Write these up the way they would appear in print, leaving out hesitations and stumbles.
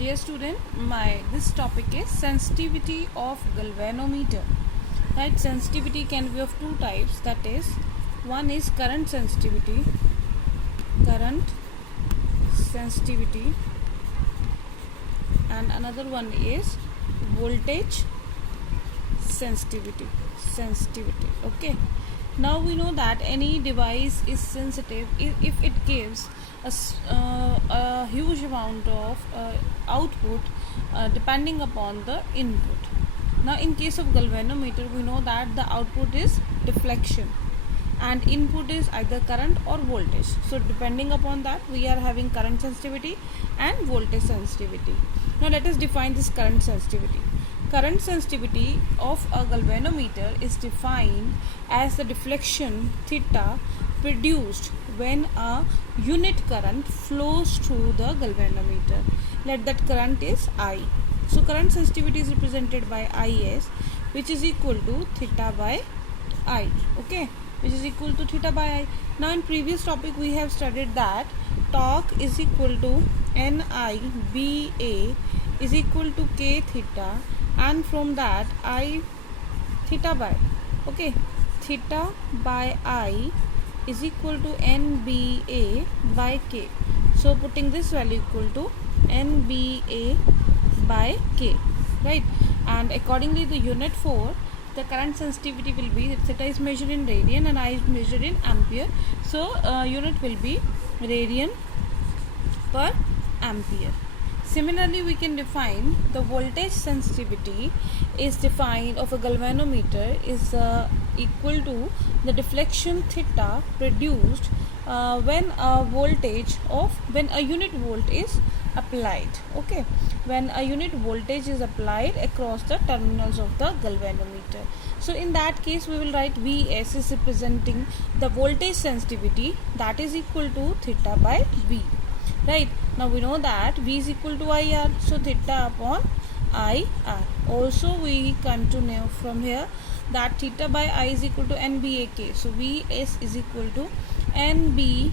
Dear student, this topic is sensitivity of galvanometer. Right, sensitivity can be of two types. That is, one is current sensitivity, and another one is voltage sensitivity. Okay. Now we know that any device is sensitive if it gives a huge amount of output depending upon the input. Now in case of galvanometer, we know that the output is deflection and input is either current or voltage. So depending upon that, we are having current sensitivity and voltage sensitivity. Now let us define this current sensitivity. Current sensitivity of a galvanometer is defined as the deflection theta produced when a unit current flows through the galvanometer. Let that current is I. So current sensitivity is represented by Is, which is equal to theta by I. Okay, which is equal to theta by I. Now in previous topic we have studied that torque is equal to NIBA is equal to K theta, and from that I theta by, okay, theta by I is equal to NBA by K. So putting this value equal to NBA by K, right? And accordingly the unit for the current sensitivity will be, theta is measured in radian and I is measured in ampere. So unit will be radian per ampere. Similarly, we can define the voltage sensitivity is defined of a galvanometer is equal to the deflection theta produced when a unit volt is applied. Okay, when a unit voltage is applied across the terminals of the galvanometer. So in that case, we will write Vs is representing the voltage sensitivity, that is equal to theta by V. Right, now we know that V is equal to IR, so theta upon IR. Also we come to know from here that theta by I is equal to NBAK. So Vs is equal to NBA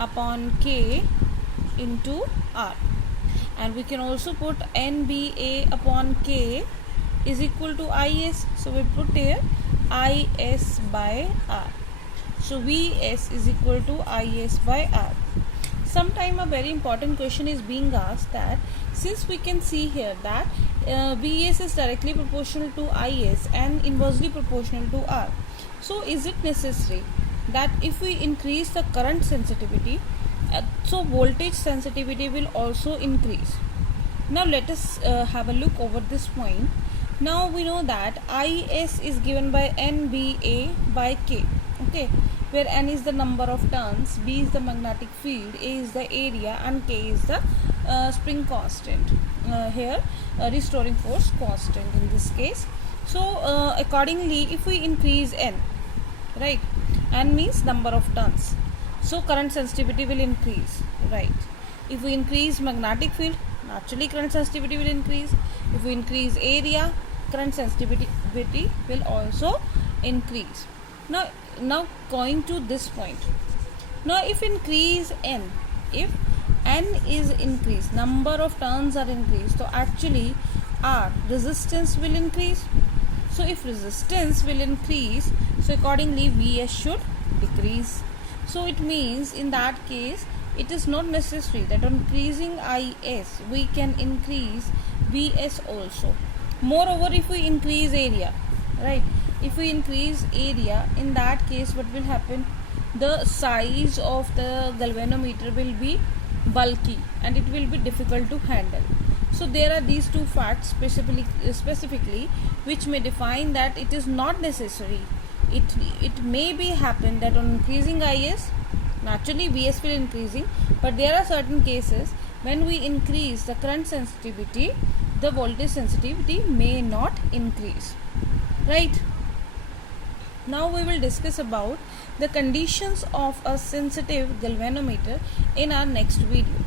upon K into R. And we can also put NBA upon K is equal to Is. So we put here Is by R. So Vs is equal to Is by R. Sometime a very important question is being asked that since we can see here that Vs is directly proportional to Is and inversely proportional to R. So is it necessary that if we increase the current sensitivity, so voltage sensitivity will also increase? Now let us have a look over this point. Now we know that Is is given by NBA by K. Okay, where N is the number of turns, B is the magnetic field, A is the area, and K is the spring constant. Here restoring force constant in this case. So accordingly, if we increase N, right, N means number of turns, so current sensitivity will increase, right? If we increase magnetic field, naturally current sensitivity will increase. If we increase area, current sensitivity will also increase. Now going to this point. Now if increase N, if N is increased, number of turns are increased, so actually R, resistance will increase. So if resistance will increase, so accordingly Vs should decrease. So it means in that case it is not necessary that on increasing Is we can increase Vs also. Moreover, if we increase area, right, if we increase area, in that case what will happen? The size of the galvanometer will be bulky and it will be difficult to handle. So there are these two facts specifically which may define that it is not necessary. It may be happen that on increasing Is, naturally Vs will increasing, but there are certain cases when we increase the current sensitivity, the voltage sensitivity may not increase, right? Now we will discuss about the conditions of a sensitive galvanometer in our next video.